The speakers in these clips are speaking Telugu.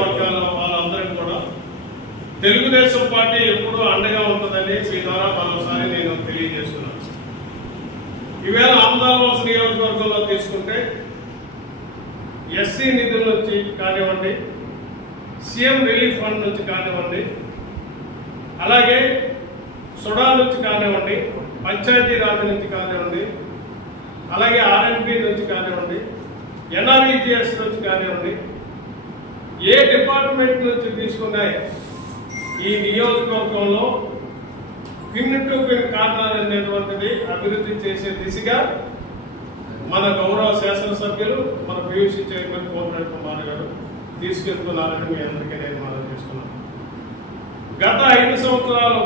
వర్గాల వాళ్ళందరికీ కూడా తెలుగుదేశం పార్టీ ఎప్పుడూ అండగా ఉంటుందని మీ ద్వారా మరోసారి నేను తెలియజేస్తున్నాను. ఈవేళ ఆంధ్రప్రదేశ్ నియోజకవర్గంలో తీసుకుంటే ఎస్సీ నిధుల నుంచి కానివ్వండి, సీఎం రిలీఫ్ ఫండ్ నుంచి కానివ్వండి, అలాగే సుడా నుంచి కానివ్వండి, పంచాయతీరాజ్ నుంచి కానివ్వండి, అలాగే ఆర్ఎన్బి నుంచి కానివ్వండి, ఎన్ఆర్ఈజిఎస్ నుంచి కానివ్వండి, ఏ డిపార్ట్మెంట్ నుంచి తీసుకున్నాయి ఈ నియోజకవర్గంలో పిన్ టు పిన్ కారణాలు అనేటువంటిది అభివృద్ధి చేసే దిశగా మన గౌరవ శాసనసభ్యులు మన పియూసీ చైర్మన్ కోమటిరెడ్డి కుమార్ గారు తీసుకెళ్తున్నారని మీ అందరికీ నేను మనం చేస్తున్నాను. గత 5 సంవత్సరాలు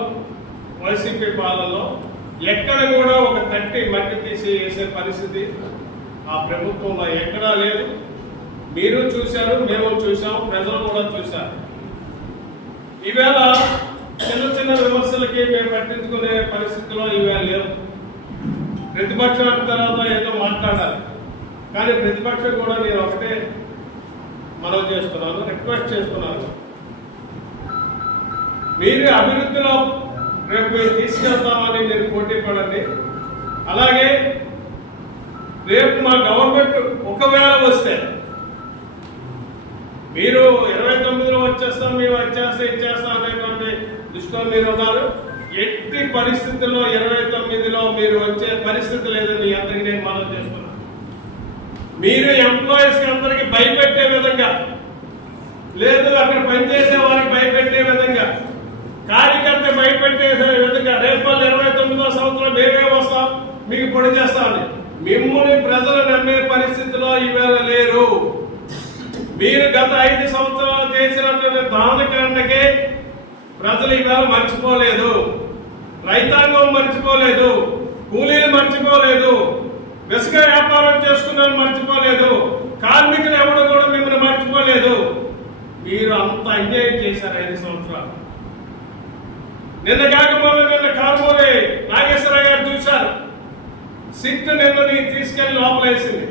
వైసీపీ పాలనలో ఎక్కడ కూడా ఒక మట్టి తీసి వేసే పరిస్థితి ఆ ప్రభుత్వంలో ఎక్కడా లేదు. మీరు చూశారు, మేము చూసాం, ప్రజలు కూడా చూశారు. ఈవేళ చిన్న చిన్న విమర్శలకి మేము పట్టించుకునే పరిస్థితిలో ఈవేళ లేవు. ప్రతిపక్షం తర్వాత ఏదో మాట్లాడాలి, కానీ ప్రతిపక్షం కూడా నేను ఒకటే మనవి చేస్తున్నాను, రిక్వెస్ట్ చేస్తున్నాను. మీరు అభివృద్ధిలో రేపు తీసుకెళ్తామని మీరు పోటీ పడండి. అలాగే రేపు మా గవర్నమెంట్ ఒకవేళ వస్తే మీరు 29లో వచ్చేస్తాం, మేము ఇచ్చేస్తాం అనేటువంటి దృష్టిలో మీరు ఉన్నారు. ఎట్టి పరిస్థితుల్లో 29లో మీరు వచ్చే పరిస్థితి లేదని అందరికీ నేను మనం చేస్తున్నాను. మీరు ఎంప్లాయీస్ అందరికీ భయపెట్టే విధంగా లేదు, అక్కడ పనిచేసే వారికి భయపెట్టే విధంగా, కార్యకర్త భయపెట్టే విధంగా రేపు 29వ సంవత్సరం మేమే వస్తాం, మీకు పొడి చేస్తామని మిమ్మల్ని ప్రజలు నమ్మే పరిస్థితిలో ఈవేళ లేరు. మీరు గత 5 సంవత్సరాలు చేసినటువంటి దానకాండకే ప్రజలు ఈవేళ మర్చిపోలేదు, రైతాంగం మర్చిపోలేదు, కూలీలు మర్చిపోలేదు, ఇసుక వ్యాపారం చేసుకున్నాను మర్చిపోలేదు, కార్మికులు ఎవరు కూడా మిమ్మల్ని మర్చిపోలేదు. మీరు అంత అన్యాయం చేశారు 5 సంవత్సరాలు. నిన్న కాకపోతే నిన్న కారుమూరి నాగేశ్వరరావు గారు చూశారు, సిట్ నిన్నని తీసుకెళ్లి లోపలేసింది.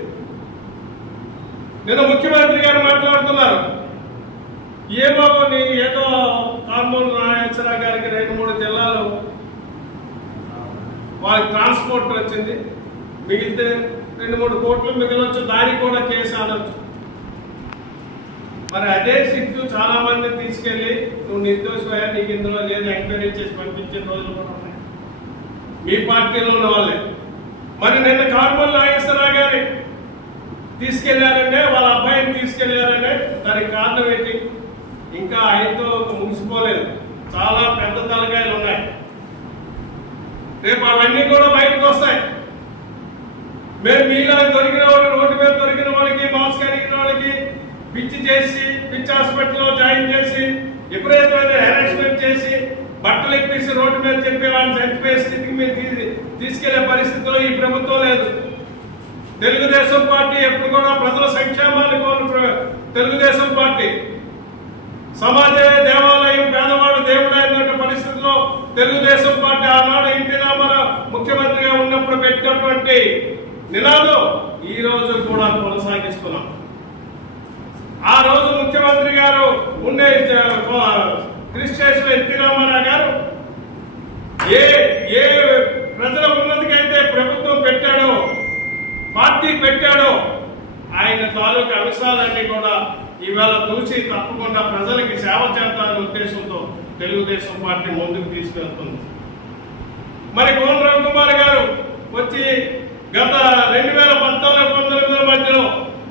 నిన్న ముఖ్యమంత్రి గారు మాట్లాడుతున్నారు, ఏమో ఏదో కారుమూరి నాగేశ్వరరావు గారికి 2-3 జిల్లాలు వాళ్ళకి ట్రాన్స్పోర్ట్ వచ్చింది, మిగిలితే 2-3 కోట్లు మిగిలొచ్చు, దానికి కూడా కేసు అనొచ్చు. మరి అదే సిట్టు చాలా మంది తీసుకెళ్లి నువ్వు నిర్దోషమయ్యా, నీకు ఇందులో లేదు ఎంక్వైరీ చేసి పంపించే రోజులు కూడా ఉన్నాయి మీ పార్టీలో ఉన్న వాళ్ళే. మరి నిన్న కారుమూరి నాగేశ్వరరావు గారి తీసుకెళ్లారంటే, వాళ్ళ అబ్బాయిని తీసుకెళ్లారంటే దానికి కారణం ఏంటి? ఇంకా ఆయనతో ముగిసిపోలేదు, చాలా పెద్ద తలకాయలు ఉన్నాయి. రేపు అవన్నీ కూడా బయటకు వస్తాయి. మేము మీలా దొరికిన వాళ్ళు, రోడ్డు మీద దొరికిన వాళ్ళకి, మాస్క్ అడిగిన వాళ్ళకి పిచ్చి హాస్పిటల్లో జాయిన్ చేసి విపరీతమైన హెరాస్మెంట్ చేసి బట్టలు ఎక్కిసి రోడ్డు మీద చెప్పే వాళ్ళని చనిపోయే స్థితికి మీరు తీసుకెళ్లే పరిస్థితిలో ఈ ప్రభుత్వం లేదు. తెలుగుదేశం పార్టీ ఎప్పుడు కూడా ప్రజల సంక్షేమాన్ని కోరు తెలుగుదేశం పార్టీ. సమాజమే దేవాలయం, పేదవాడు దేవుడు అయినటువంటి పరిస్థితుల్లో తెలుగుదేశం పార్టీ ఆనాడు ఎన్టీ రామారావు ముఖ్యమంత్రిగా ఉన్నప్పుడు పెట్టినటువంటి నినాదం ఈ రోజు కూడా కొనసాగిస్తున్నాం. ఆ రోజు ముఖ్యమంత్రి గారు ఉండే క్రిస్టేషన్ ఎన్టీ రామారావు గారు ఏ ప్రజల ఉన్నతికైతే ప్రభుత్వం పెట్టాడో, పార్టీ పెట్టాడో, ఆయన తాలూకు అంశాలన్నీ కూడా ఈవేళ చూసి తప్పకుండా ప్రజలకి సేవ చేద్దామనే ఉద్దేశంతో తెలుగుదేశం పార్టీ ముందుకు తీసుకెళ్తుంది. మరి కోన రవికుమార్ గారు వచ్చి గత 2014-19 మధ్యలో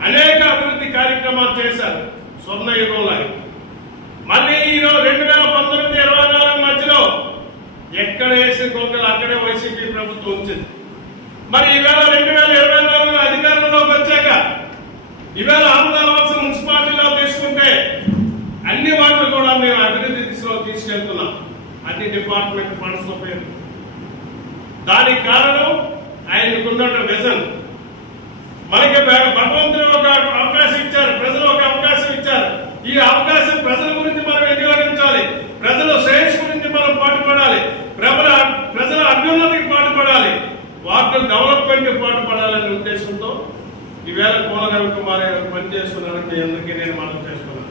అనేక అభివృద్ధి కార్యక్రమాలు చేశారు స్వర్ణయుగంలో. మళ్ళీ ఈరోజు 2019-24 మధ్యలో ఎక్కడ వేసిన గొంగలు అక్కడే వైసీపీ ప్రభుత్వం వచ్చింది. మరి ఈవేళ 2024 అధికారంలోకి వచ్చాక ఈవేళ ఆంధ్రప్రదేశ్ మున్సిపాలిటీలో తీసుకుంటే అన్ని వాటిని కూడా మేము అభివృద్ధి దిశలో తీసుకెళ్తున్నాం, అన్ని డిపార్ట్మెంట్ ఫండ్స్ పేరు. దానికి కారణం ఆయనకున్న విజన్. మనకి భగవంతుడు ఒక అవకాశం ఇచ్చారు, ప్రజలు ఒక అవకాశం ఇచ్చారు. ఈ అవకాశం ప్రజల గురించి మనం వినియోగించాలి, ప్రజల శ్రేయస్సు గురించి మనం పాటుపడాలి, ప్రజల అభ్యున్నతికి పాటుపడాలి, వార్డు డెవలప్మెంట్ పాటుపడాలనే ఉద్దేశంతో ఈవేళ కోన రవికుమార్ గారు పనిచేస్తున్నారని అందరికీ నేను మనం చేస్తున్నాను.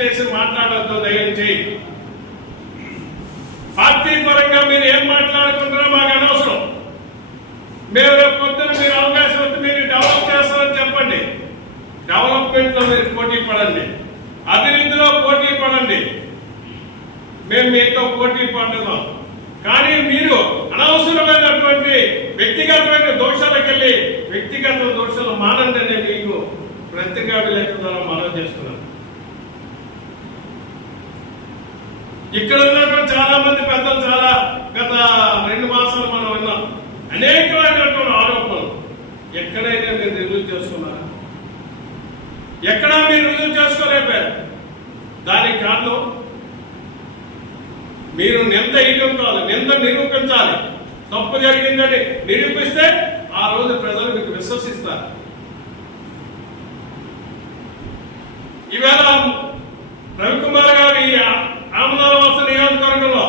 చేసి మాట్లాడొద్దు దయచేసి. పార్టీ పరంగా మీరు ఏం మాట్లాడుకుంటారో మాకు అనవసరం. మేము రేపు పొద్దున మీరు అవకాశం వస్తే మీరు డెవలప్ చేస్తారని చెప్పండి. డెవలప్మెంట్ లో మీరు పోటీ పడండి, అభివృద్ధిలో పోటీ పడండి, మేము మీతో పోటీ పడుతున్నాం. కానీ మీరు అనవసరమైనటువంటి వ్యక్తిగతమైన దోషాలకు వెళ్ళి వ్యక్తిగత దోషాలు మానండి అనే మీకు పత్రికా విలేకరుల ద్వారా మనం చేస్తున్నాం. ఇక్కడ ఉన్నటువంటి చాలా మంది పెద్దలు చాలా గత 2 మాసాలు మనం విన్నాం అనేకమైనటువంటి ఆరోపణలు. ఎక్కడైనా మీరు రుజువు చేసుకున్నారా? ఎక్కడా మీరు రుజువు చేసుకోలేకపోయారు. దానికి కారణం మీరు నింద ఇవ్వాలి, నింద నిరూపించాలి. తప్పు జరిగిందని నిరూపిస్తే ఆ రోజు ప్రజలు మీకు విశ్వసిస్తారు. ఈవేళ రవికుమార్ గారు ఈ రామనాథవాస నియోజకవర్గంలో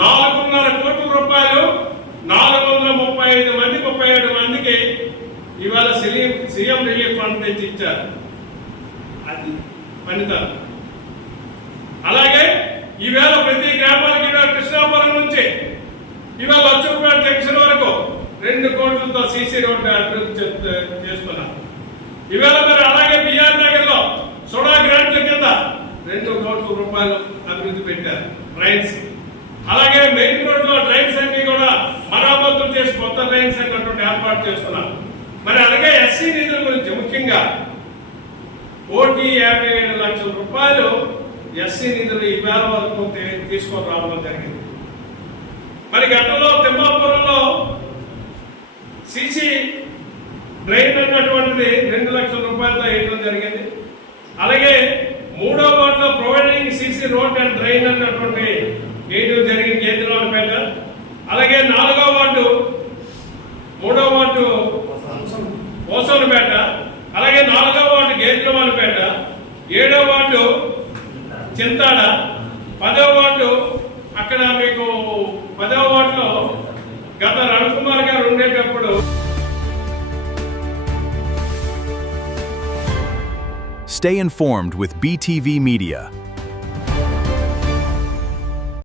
4.5 కోట్ల రూపాయలు 435 మంది 37 మందికి ఇవాళ సీఎం రిలీఫ్ ఫండ్ తెచ్చి ఇచ్చారు. అది పనితనం. అలాగే ఈవేళ ప్రతి గ్రామానికి ఇవాళ కృష్ణాపురం నుంచి ఇవాళ లక్ష్మీపేట జంక్షన్ వరకు 2 కోట్లతో సీసీ రోడ్డు అభివృద్ధి చేస్తున్నారు. ఈవేళ మరి అలాగే బిఆర్ నగర్ లో సోడా గ్రాంట్ల కింద 2 కోట్ల రూపాయలు అభివృద్ధి పెట్టారు ట్రైన్స్. అలాగే మెయిన్ రోడ్ లో ట్రైన్స్ అన్ని కూడా మరామతులు చేసి కొత్త ట్రైన్స్ అన్నటువంటి ఏర్పాటు చేస్తున్నారు. మరి అలాగే ఎస్సీ నిధుల గురించి ముఖ్యంగా 157 లక్షల రూపాయలు ఎస్సీ నిధులు ఈ వేల వరకు తీసుకొని రావడం జరిగింది. మరి గతంలో తిమ్మాపురంలో సిసి డ్రైన్ అన్నటువంటిది 2 లక్షల రూపాయలతో వేయడం జరిగింది. అలాగే 3వ వార్డులో providing CC road and drain అన్నటువంటి వేయడం జరిగింది కేంద్రాలపేట. అలాగే 4వ వార్డు 3వ వార్డు ఓసోనపేట, అలాగే 4వ వార్డు గేట్లవానిపేట, 7వ వార్డు చింతాడ, 10వ వార్డు అక్కడ మీకు 10వ వార్డులో గత రవికుమార్ గారు ఉండేటప్పుడు. Stay informed with BTV Media.